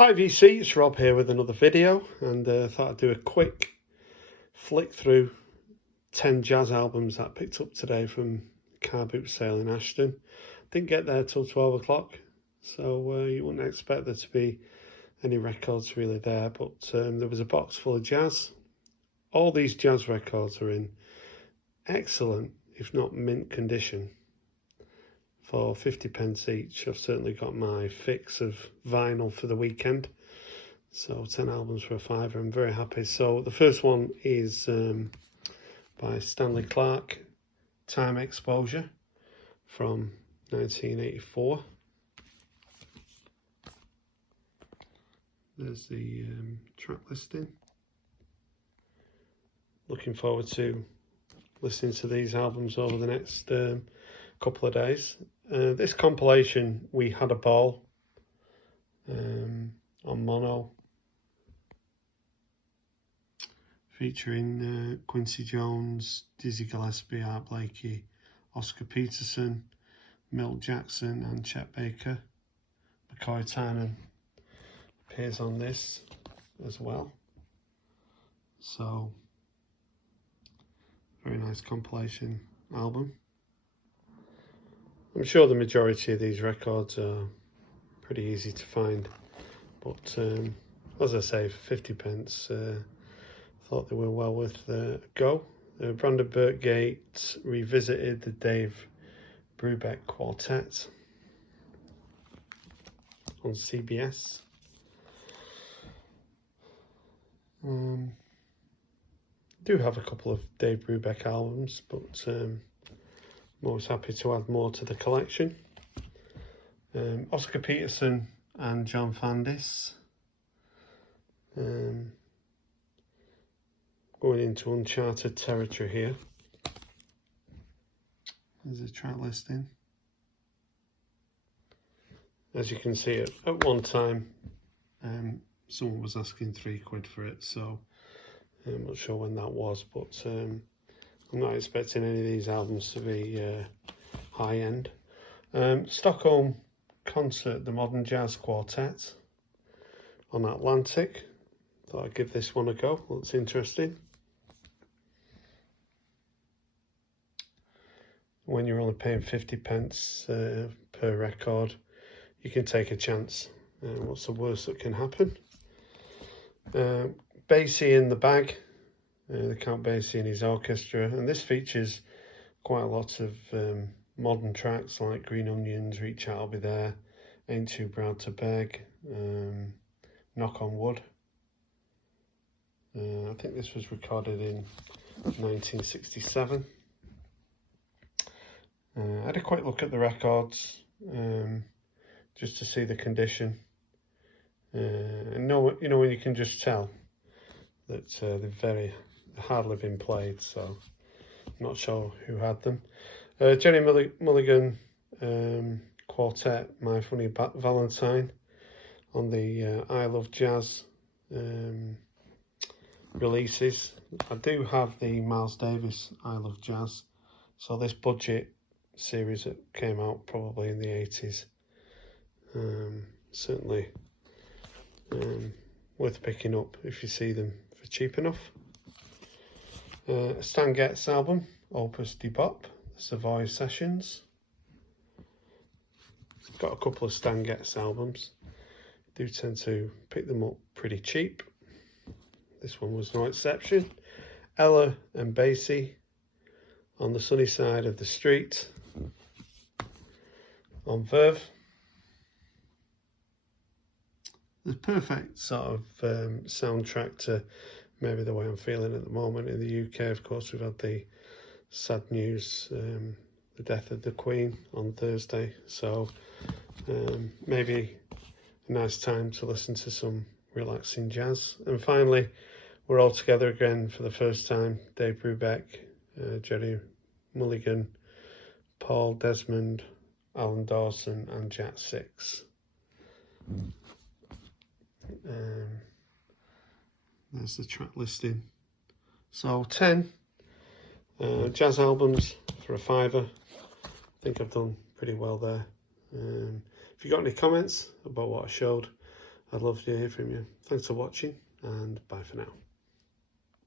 Hi VC, it's Rob here with another video, and thought I'd do a quick flick through 10 jazz albums that I picked up today from Car Boot Sale in Ashton. Didn't get there till 12 o'clock, so you wouldn't expect there to be any records really there, but there was a box full of jazz. All these jazz records are in excellent, if not mint condition. For 50p each, I've certainly got my fix of vinyl for the weekend. So 10 albums for a fiver, I'm very happy. So the first one is by Stanley Clarke, Time Exposure from 1984. There's the track listing. Looking forward to listening to these albums over the next couple of days. This compilation, We Had a Ball, on mono, featuring Quincy Jones, Dizzy Gillespie, Art Blakey, Oscar Peterson, Milt Jackson and Chet Baker. McCoy Tynan appears on this as well. So, very nice compilation album. I'm sure the majority of these records are pretty easy to find, but as I say, for 50p, thought they were well worth a go. Brandenburg Gate revisited the Dave Brubeck Quartet on CBS. I do have a couple of Dave Brubeck albums, but I'm always happy to add more to the collection. Oscar Peterson and John Fandis. Going into uncharted territory here. There's a track listing. As you can see, at one time, someone was asking £3 for it, so I'm not sure when that was, but I'm not expecting any of these albums to be high end. Stockholm Concert, the Modern Jazz Quartet on Atlantic. Thought I'd give this one a go. Looks interesting. When you're only paying 50p per record, you can take a chance. What's the worst that can happen? Basie in the Bag, the Count Basie and his orchestra, and this features quite a lot of modern tracks like Green Onions, Reach Out, I'll Be There, Ain't Too Proud to Beg, Knock on Wood. I think this was recorded in 1967. I had a quick look at the records just to see the condition. And you know when you can just tell that they've very hardly been played, so I'm not sure who had them. Jerry Mulligan Quartet, My Funny Valentine, on the I Love Jazz releases. I do have the Miles Davis I Love Jazz, so this budget series that came out probably in the 80s, certainly worth picking up if you see them for cheap enough. Stan Getz album, Opus de Bop, Savoy Sessions. Got a couple of Stan Getz albums. Do tend to pick them up pretty cheap. This one was no exception. Ella and Basie, On the Sunny Side of the Street, on Verve. The perfect sort of soundtrack to maybe the way I'm feeling at the moment. In the UK, of course, we've had the sad news, the death of the Queen on Thursday, so maybe a nice time to listen to some relaxing jazz. And finally, we're all together again for the first time. Dave Brubeck, Jerry Mulligan, Paul Desmond, Alan Dawson and Jack Six. There's the track listing. So 10 jazz albums for a fiver. I think I've done pretty well there. If you got any comments about what I showed, I'd love to hear from you. Thanks for watching, and bye for now.